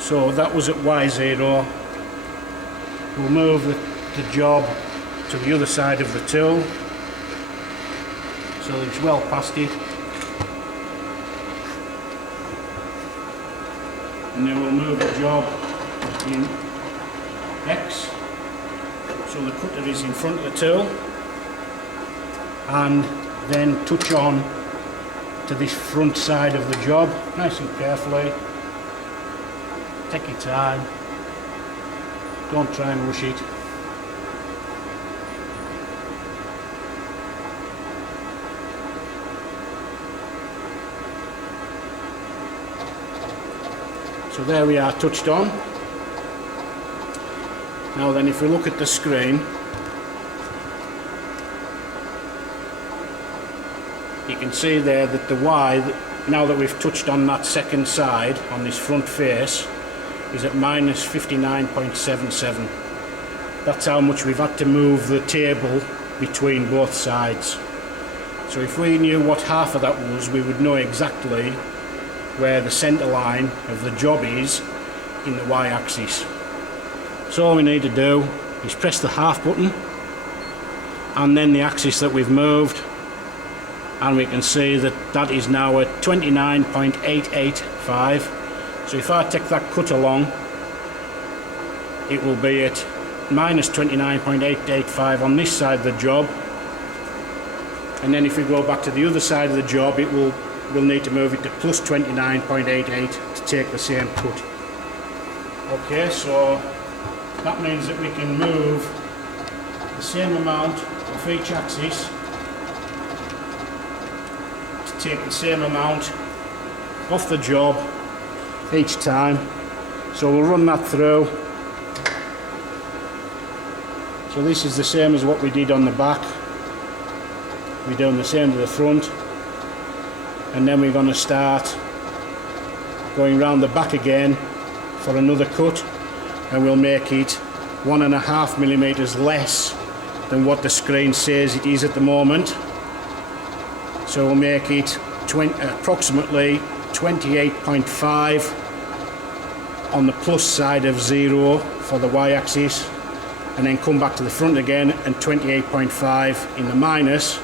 So that was at Y0. We'll move the job to the other side of the tool so that it's well past it, and then we'll move the job in X so the cutter is in front of the tool, and then touch on to this front side of the job nice and carefully. Take your time, don't try and rush it. So there we are, touched on. Now then, if we look at the screen, you can see there that the Y, now that we've touched on that second side, on this front face, is at minus 59.77. That's how much we've had to move the table between both sides. So if we knew what half of that was, we would know exactly where the centre line of the job is in the Y-axis. So all we need to do is press the half button and then the axis that we've moved, and we can see that that is now at 29.885. So if I take that cut along, it will be at minus 29.885 on this side of the job, and then if we go back to the other side of the job, we'll need to move it to plus 29.88 to take the same cut. Okay, so that means that we can move the same amount of each axis to take the same amount off the job each time. So we'll run that through. So this is the same as what we did on the back. We're doing the same to the front, and then we're going to start going round the back again for another cut, and we'll make it 1.5 millimeters less than what the screen says it is at the moment. So we'll make it approximately 28.5 on the plus side of 0 for the y-axis, and then come back to the front again and 28.5 in the minus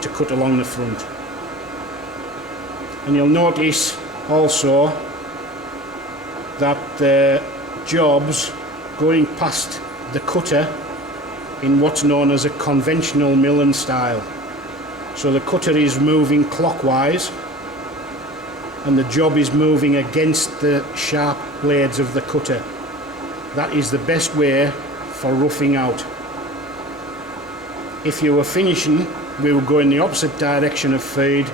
to cut along the front. And you'll notice also that the job's going past the cutter in what's known as a conventional milling style. So the cutter is moving clockwise and the job is moving against the sharp blades of the cutter. That is the best way for roughing out. If you were finishing, we would go in the opposite direction of feed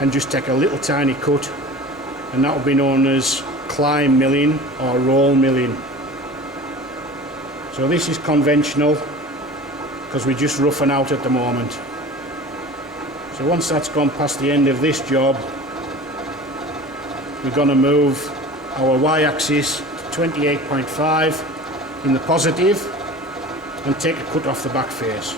and just take a little tiny cut, and that will be known as climb milling or roll milling. So this is conventional because we're just roughing out at the moment. So once that's gone past the end of this job, we're going to move our y-axis to 28.5 in the positive and take a cut off the back face.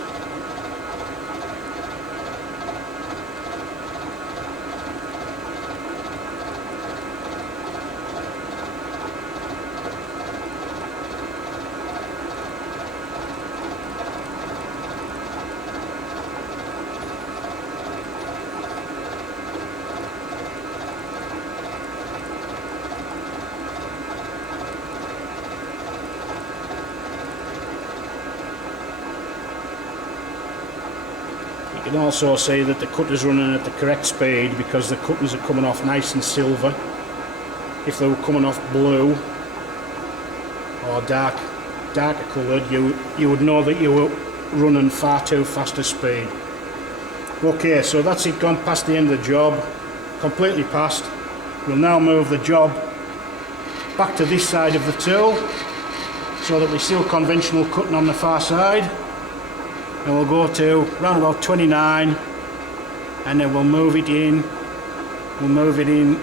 You can also see that the cutter's running at the correct speed because the cutters are coming off nice and silver. If they were coming off blue or darker coloured, you would know that you were running far too fast a speed. Okay, so that's it, gone past the end of the job, completely past. We'll now move the job back to this side of the tool so that we're still conventional cutting on the far side. And we'll go to around about 29, and then we'll move it in. We'll move it in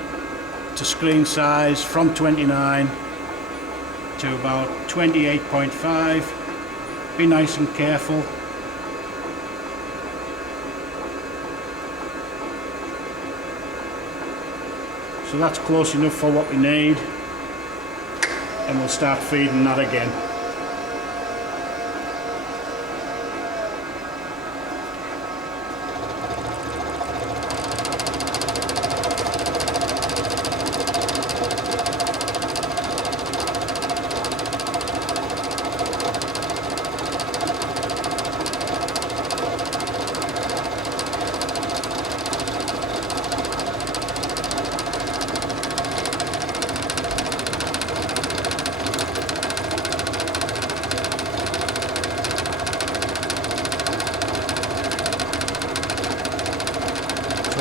to screen size from 29 to about 28.5. Be nice and careful. So that's close enough for what we need. and we'll start feeding that again.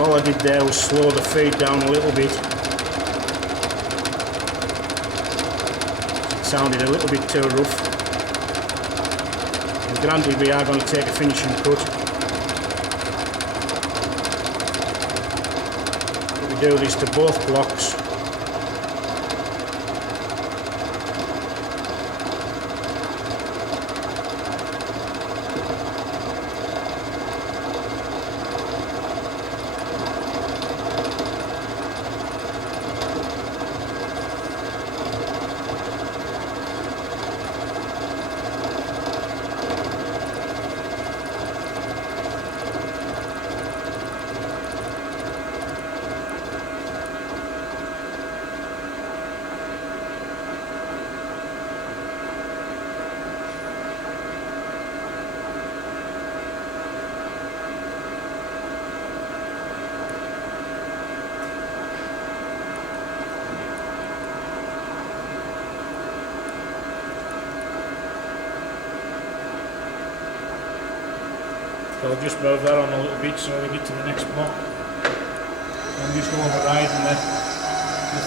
All I did there was slow the feed down a little bit. It sounded a little bit too rough. And granted, we are going to take a finishing cut. But we do this to both blocks. So I'll just move that on a little bit so we get to the next block. I'm just overriding the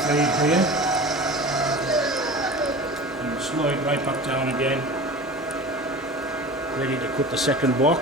feed here. And slow it right back down again. Ready to cut the second block.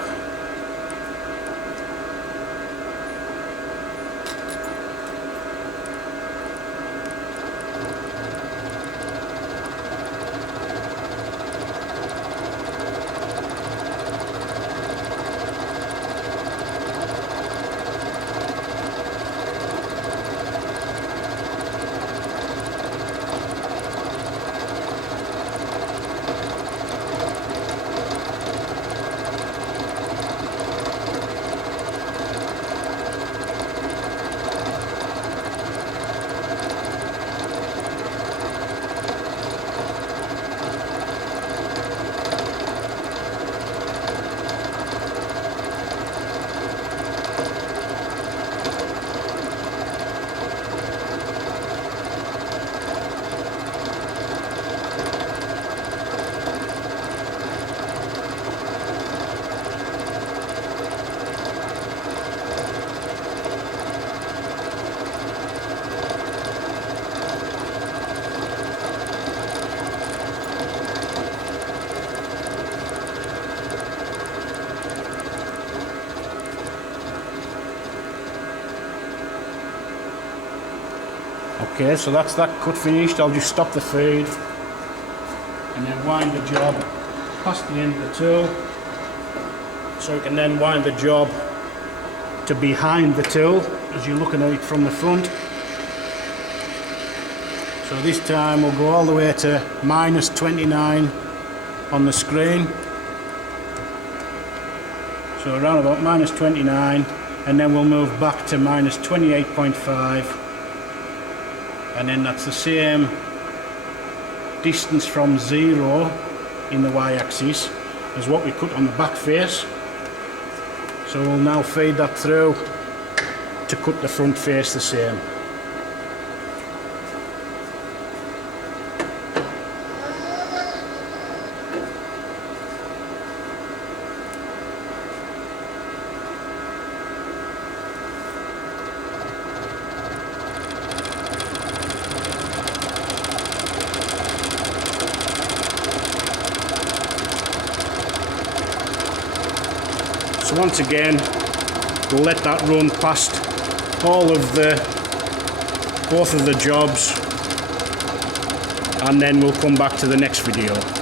Okay, so that's that cut finished. I'll just stop the feed and then wind the job past the end of the tool, so we can then wind the job to behind the tool as you're looking at it from the front. So this time we'll go all the way to -29 on the screen. So around about -29, and then we'll move back to -28.5. And then that's the same distance from 0 in the y-axis as what we cut on the back face. So we'll now feed that through to cut the front face the same. So once again, we'll let that run past both of the jobs, and then we'll come back to the next video.